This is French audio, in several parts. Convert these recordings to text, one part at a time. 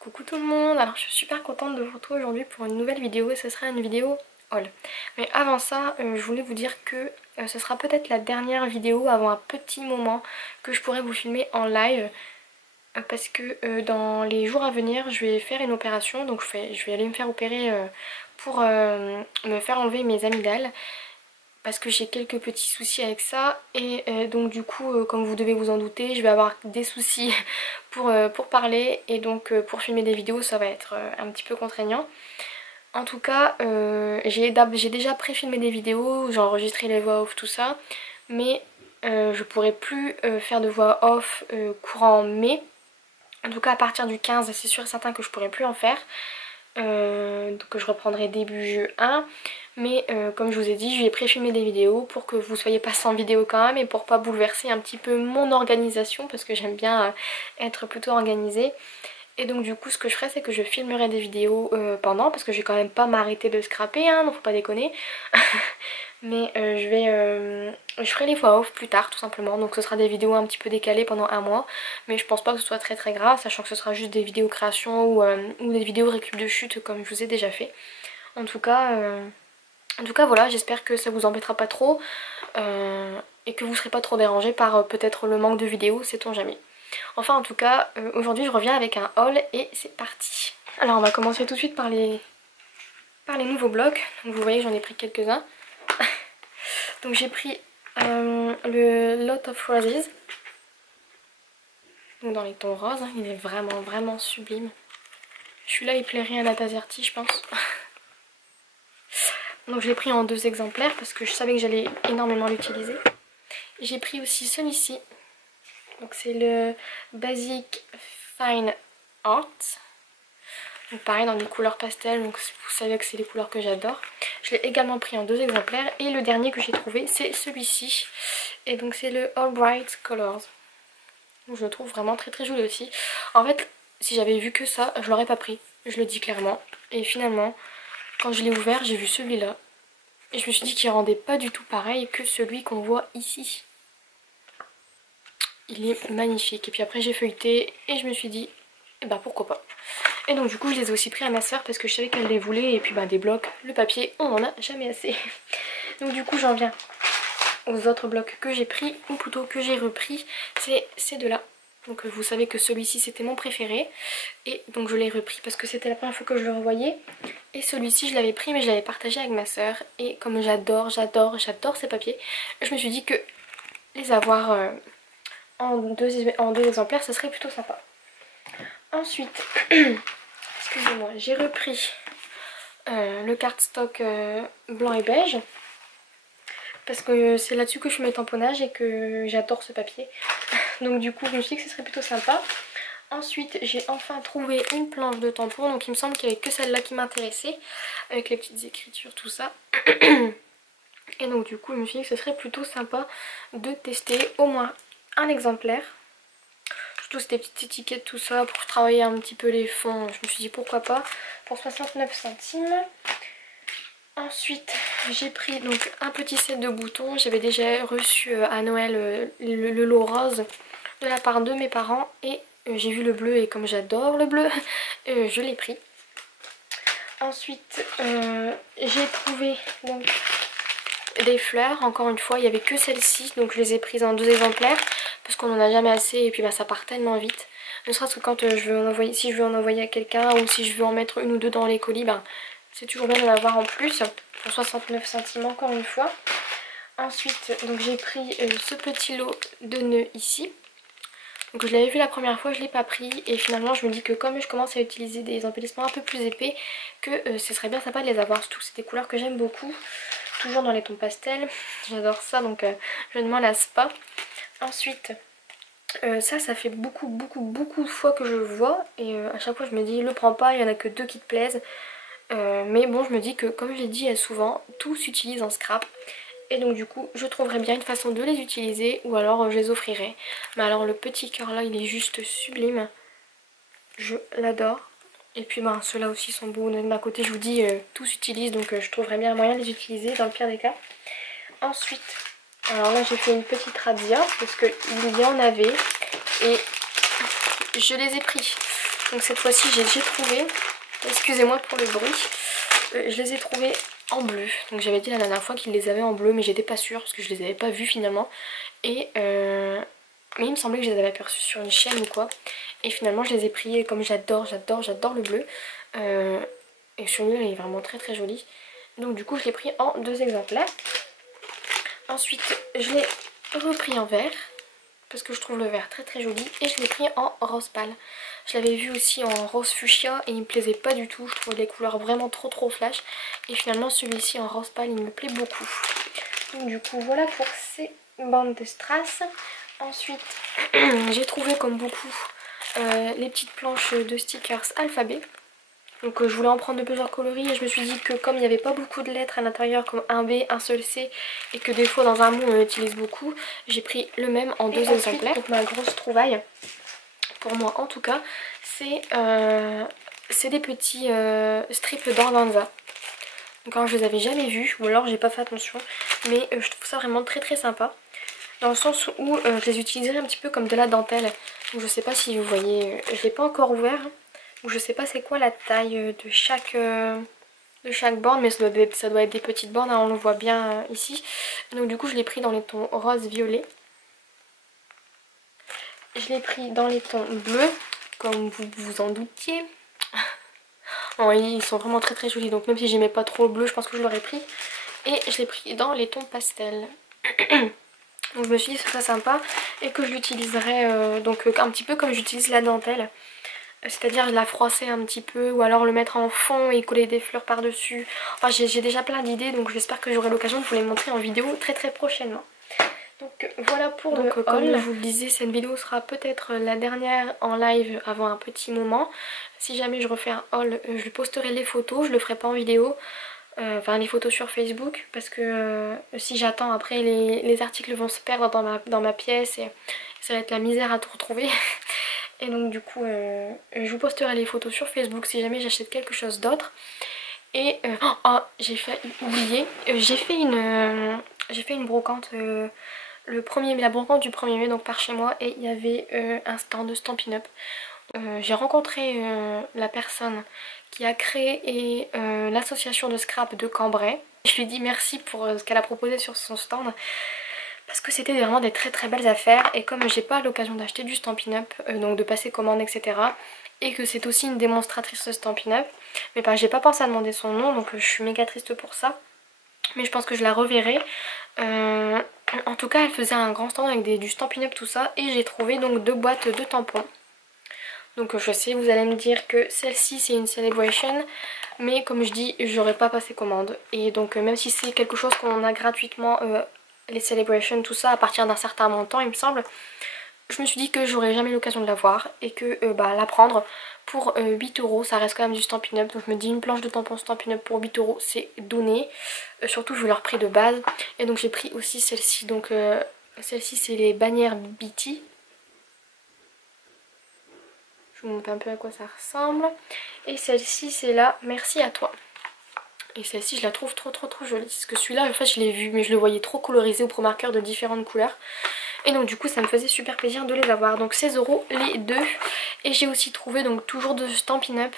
Coucou tout le monde, alors je suis super contente de vous retrouver aujourd'hui pour une nouvelle vidéo et ce sera une vidéo haul. Mais avant ça, je voulais vous dire que ce sera peut-être la dernière vidéo avant un petit moment que je pourrai vous filmer en live parce que dans les jours à venir je vais faire une opération, donc je vais aller me faire opérer pour me faire enlever mes amygdales. Parce que j'ai quelques petits soucis avec ça et donc du coup comme vous devez vous en douter je vais avoir des soucis pour parler et donc pour filmer des vidéos ça va être un petit peu contraignant. En tout cas j'ai déjà pré-filmé des vidéos, j'ai enregistré les voix off tout ça, mais je pourrai plus faire de voix off courant mai. En tout cas à partir du 15 c'est sûr et certain que je pourrai plus en faire. Donc je reprendrai début juin. Mais comme je vous ai dit, je vais pré-filmer des vidéos pour que vous soyez pas sans vidéo quand même et pour pas bouleverser un petit peu mon organisation parce que j'aime bien être plutôt organisée. Et donc du coup ce que je ferai c'est que je filmerai des vidéos pendant parce que je vais quand même pas m'arrêter de scraper hein, donc faut pas déconner. Mais je ferai les voix off plus tard tout simplement, donc ce sera des vidéos un petit peu décalées pendant un mois, mais je pense pas que ce soit très grave, sachant que ce sera juste des vidéos création ou des vidéos récup de chute comme je vous ai déjà fait. En tout cas voilà, j'espère que ça vous embêtera pas trop et que vous serez pas trop dérangés par peut-être le manque de vidéos, sait-on jamais. Enfin en tout cas, aujourd'hui je reviens avec un haul et c'est parti. Alors on va commencer tout de suite par les nouveaux blocs, donc vous voyez j'en ai pris quelques-uns. Donc j'ai pris le Lot of Roses, donc dans les tons roses, hein, il est vraiment sublime. Celui-là il plairait à Natazerti je pense. Donc je l'ai pris en 2 exemplaires parce que je savais que j'allais énormément l'utiliser. J'ai pris aussi celui-ci, donc c'est le Basic Fine Art. Donc pareil dans des couleurs pastel, donc vous savez que c'est les couleurs que j'adore. Je l'ai également pris en 2 exemplaires et le dernier que j'ai trouvé c'est celui-ci. Et donc c'est le All Bright Colors. Donc je le trouve vraiment très joli aussi. En fait si j'avais vu que ça je l'aurais pas pris, je le dis clairement. Et finalement quand je l'ai ouvert j'ai vu celui-là. Et je me suis dit qu'il rendait pas du tout pareil que celui qu'on voit ici. Il est magnifique. Et puis après j'ai feuilleté et je me suis dit bah pourquoi pas. Et donc du coup je les ai aussi pris à ma soeur parce que je savais qu'elle les voulait. Et puis bah des blocs, le papier, on en a jamais assez. Donc du coup j'en viens aux autres blocs que j'ai pris, ou plutôt que j'ai repris, c'est ces deux-là. Donc vous savez que celui-ci c'était mon préféré. Et donc je l'ai repris parce que c'était la première fois que je le revoyais. Et celui-ci je l'avais pris mais je l'avais partagé avec ma soeur. Et comme j'adore ces papiers, je me suis dit que les avoir en deux exemplaires ce serait plutôt sympa. Ensuite, excusez-moi, j'ai repris le cardstock blanc et beige. Parce que c'est là-dessus que je fais mes tamponnages et que j'adore ce papier. Donc du coup je me suis dit que ce serait plutôt sympa. Ensuite j'ai enfin trouvé une planche de tampons. Donc il me semble qu'il n'y avait que celle-là qui m'intéressait. Avec les petites écritures, tout ça. Et donc du coup je me suis dit que ce serait plutôt sympa de tester au moins un exemplaire. Surtout c'est des petites étiquettes tout ça pour travailler un petit peu les fonds. Je me suis dit pourquoi pas. Pour 69 centimes. Ensuite j'ai pris donc un petit set de boutons. J'avais déjà reçu à Noël le lot rose de la part de mes parents. Et j'ai vu le bleu et comme j'adore le bleu, je l'ai pris. Ensuite j'ai trouvé donc des fleurs. Encore une fois il n'y avait que celle-ci. Donc je les ai prises en 2 exemplaires. Parce qu'on n'en a jamais assez et puis bah, ça part tellement vite. Ne serait-ce que quand je veux en envoyer, si je veux en envoyer à quelqu'un ou si je veux en mettre une ou deux dans les colis, bah, c'est toujours bien d'en avoir en plus. Pour 69 centimes encore une fois. Ensuite donc j'ai pris ce petit lot de nœuds ici. Donc je l'avais vu la première fois, je ne l'ai pas pris. Et finalement je me dis que comme je commence à utiliser des embellissements un peu plus épais, que ce serait bien sympa de les avoir. Surtout que c'est des couleurs que j'aime beaucoup. Toujours dans les tons pastels. J'adore ça donc je ne m'en lasse pas. Ensuite, ça fait beaucoup de fois que je le vois et à chaque fois je me dis le prends pas, il y en a que 2 qui te plaisent. Mais bon je me dis que comme je l'ai dit souvent, tout s'utilise en scrap. Et donc du coup je trouverais bien une façon de les utiliser ou alors je les offrirai. Mais alors le petit cœur là il est juste sublime. Je l'adore. Et puis ben ceux-là aussi sont beaux. D'un côté je vous dis tout s'utilise donc je trouverais bien un moyen de les utiliser dans le pire des cas. Ensuite... alors là j'ai fait une petite razzia parce qu'il y en avait et je les ai pris. Donc cette fois-ci j'ai trouvé, excusez-moi pour le bruit, je les ai trouvés en bleu. Donc j'avais dit la dernière fois qu'ils les avaient en bleu mais j'étais pas sûre parce que je les avais pas vus finalement. Et mais il me semblait que je les avais aperçus sur une chaîne ou quoi. Et finalement je les ai pris et comme j'adore le bleu. Et celui-là il est vraiment très très joli. Donc du coup je l'ai pris en 2 exemplaires. Ensuite je l'ai repris en vert parce que je trouve le vert très très joli. Et je l'ai pris en rose pâle. Je l'avais vu aussi en rose fuchsia et il me plaisait pas du tout. Je trouvais les couleurs vraiment trop flash. Et finalement celui-ci en rose pâle il me plaît beaucoup. Donc du coup voilà pour ces bandes de strass. Ensuite j'ai trouvé comme beaucoup les petites planches de stickers alphabet. Donc je voulais en prendre de plusieurs coloris et je me suis dit que comme il n'y avait pas beaucoup de lettres à l'intérieur comme un B, un seul C et que des fois dans un mot on utilise beaucoup, j'ai pris le même en 2 exemplaires. Donc ma grosse trouvaille, pour moi en tout cas, c'est des petits strips d'organza. Donc alors je les avais jamais vus ou alors j'ai pas fait attention, mais je trouve ça vraiment très sympa. Dans le sens où je les utiliserai un petit peu comme de la dentelle. Donc je sais pas si vous voyez, je l'ai pas encore ouvert. Donc je sais pas c'est quoi la taille de chaque borne, mais ça doit être des petites bornes, hein, on le voit bien ici. Donc du coup je l'ai pris dans les tons rose violet. Je l'ai pris dans les tons bleus, comme vous vous en doutiez. Bon, ils sont vraiment très jolis, donc même si j'aimais pas trop le bleu, je pense que je l'aurais pris. Et je l'ai pris dans les tons pastel. Donc je me suis dit que ce serait sympa et que je l'utiliserais donc un petit peu comme j'utilise la dentelle. C'est-à-dire la froisser un petit peu ou alors le mettre en fond et coller des fleurs par dessus. Enfin j'ai déjà plein d'idées, donc j'espère que j'aurai l'occasion de vous les montrer en vidéo très prochainement. Donc voilà pour le haul. Comme je vous le disais, cette vidéo sera peut-être la dernière en live avant un petit moment. Si jamais je refais un haul, je posterai les photos, je le ferai pas en vidéo. Enfin les photos sur Facebook parce que si j'attends après les articles vont se perdre dans ma pièce et ça va être la misère à tout retrouver. Et donc du coup je vous posterai les photos sur Facebook si jamais j'achète quelque chose d'autre. Et j'ai failli oublier, j'ai fait une brocante la brocante du 1er mai donc par chez moi et il y avait un stand de Stampin' Up. J'ai rencontré la personne qui a créé l'association de scrap de Cambrai. Je lui ai dit merci pour ce qu'elle a proposé sur son stand parce que c'était vraiment des très belles affaires et comme j'ai pas l'occasion d'acheter du Stampin' Up, donc de passer commande etc. et que c'est aussi une démonstratrice de Stampin' Up, mais j'ai pas pensé à demander son nom donc je suis méga triste pour ça. Mais je pense que je la reverrai. En tout cas elle faisait un grand stand avec du Stampin' Up tout ça et j'ai trouvé donc 2 boîtes de tampons. Donc je sais, vous allez me dire que celle-ci c'est une Celebration, mais comme je dis, j'aurais pas passé commande. Et donc même si c'est quelque chose qu'on a gratuitement, les Celebration, tout ça, à partir d'un certain montant il me semble, je me suis dit que j'aurais jamais l'occasion de l'avoir et que la prendre pour 8 €, ça reste quand même du Stampin' Up. Donc je me dis une planche de tampons Stampin' Up pour 8 €, c'est donné. Surtout je veux leur prix de base. Et donc j'ai pris aussi celle-ci, donc celle-ci c'est les bannières BT. Je vous montre un peu à quoi ça ressemble. Et celle-ci c'est la Merci à toi. Et celle-ci je la trouve trop jolie. Parce que celui-là en fait je l'ai vu mais je le voyais trop colorisé au pro marqueur de différentes couleurs. Et donc du coup ça me faisait super plaisir de les avoir. Donc 16 € les deux. Et j'ai aussi trouvé donc toujours de Stampin' Up.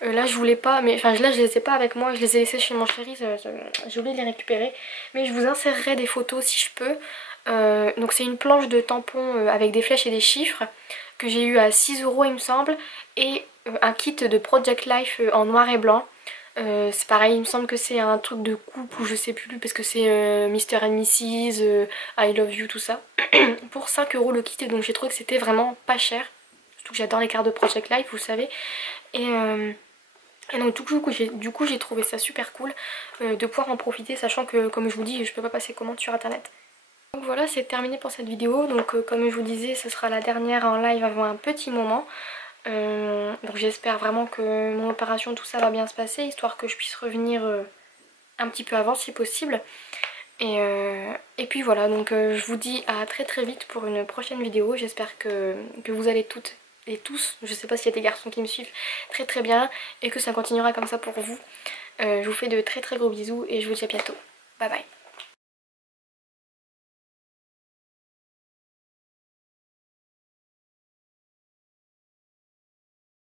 Là je voulais pas, mais enfin là je les ai pas avec moi. Je les ai laissés chez mon chéri. J'ai oublié de les récupérer. Mais je vous insérerai des photos si je peux. Donc c'est une planche de tampons avec des flèches et des chiffres que j'ai eu à 6 € il me semble. Et un kit de Project Life en noir et blanc. C'est pareil, il me semble que c'est un truc de couple ou je sais plus parce que c'est Mr. and Mrs, I Love You, tout ça. Pour 5 € le kit et donc j'ai trouvé que c'était vraiment pas cher. Surtout que j'adore les cartes de Project Life, vous savez. Et donc du coup j'ai trouvé ça super cool de pouvoir en profiter sachant que comme je vous dis je peux pas passer commande sur internet. Donc voilà, c'est terminé pour cette vidéo. Donc comme je vous disais ce sera la dernière en live avant un petit moment. Donc j'espère vraiment que mon opération tout ça va bien se passer histoire que je puisse revenir un petit peu avant si possible. Et puis voilà, donc je vous dis à très vite pour une prochaine vidéo. J'espère que vous allez toutes et tous, je sais pas s'il y a des garçons qui me suivent, très bien et que ça continuera comme ça pour vous. Je vous fais de très gros bisous et je vous dis à bientôt. Bye bye.